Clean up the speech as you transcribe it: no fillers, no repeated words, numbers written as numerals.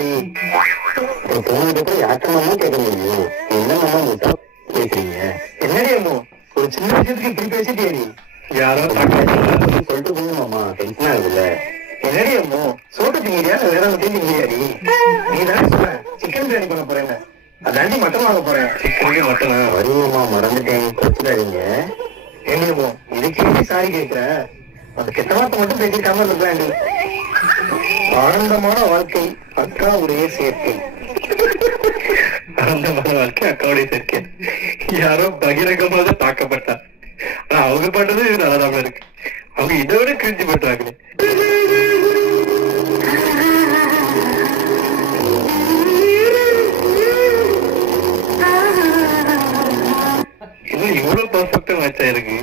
மாடி போனதுக்கு யாத்தமாமா கேட்க முடியும். என்னமாமா பேசுறீங்க? என்னடி அம்மோ ஒரு சின்ன விஷயத்துக்கு இப்படி பேசிட்டே நீ? யாரோ சொல்லிட்டு போகணுமாமா டென்ஷன் ஆகுதுல்ல. என்னடி அம்மோ சோட்டு திங்கிறியா வேற திங்கிறியாடி? நீ தானே சொன்ன சிக்கன் பிரியாணி பண்ண போறேன்னு. அதாண்டி மட்டன் வாங்க போறேன். சிக்கனுக்கு மட்டனா? வருமாமா மறந்துட்டேன். பிரச்சனைங்க என்னமோ இதுக்கு சாரி கேட்கிற? அந்த கெட்ட வார்த்தை மட்டும் பேசிக்காம இருக்காண்டி. ஆனந்தமான வாழ்க்கை அக்காவுடைய சேர்க்கை. ஆனந்தமான வாழ்க்கை அக்காவுடைய சேர்க்கை. யாரோ பகிரங்கமாக தான் தாக்கப்பட்டா. ஆனா அவங்க பண்றது நல்லாதான் இருக்கு. அவங்க இதை விட கிழிஞ்சு பண்றாங்களே. இது இவ்வளவு பர்ஃபெக்டா மேட்ச் ஆயிருக்கு.